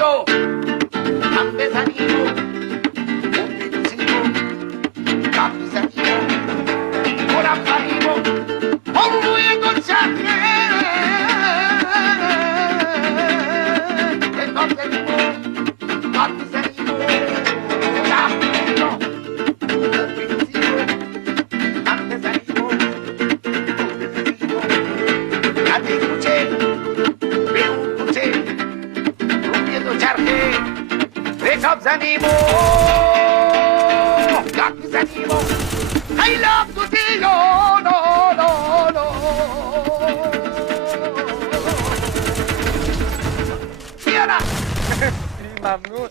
io, campesanino, convinzivo, campesanino, ora faremo, con lui e con Sacre, e campesanino, campesanino, campesanino, convinzivo, campesanino, convinzivo, a te cuce, beun cuce, rumbiendo charque, recapsanimo, campesanimo, I love to see you, no, no, no. Fiona! ممنون.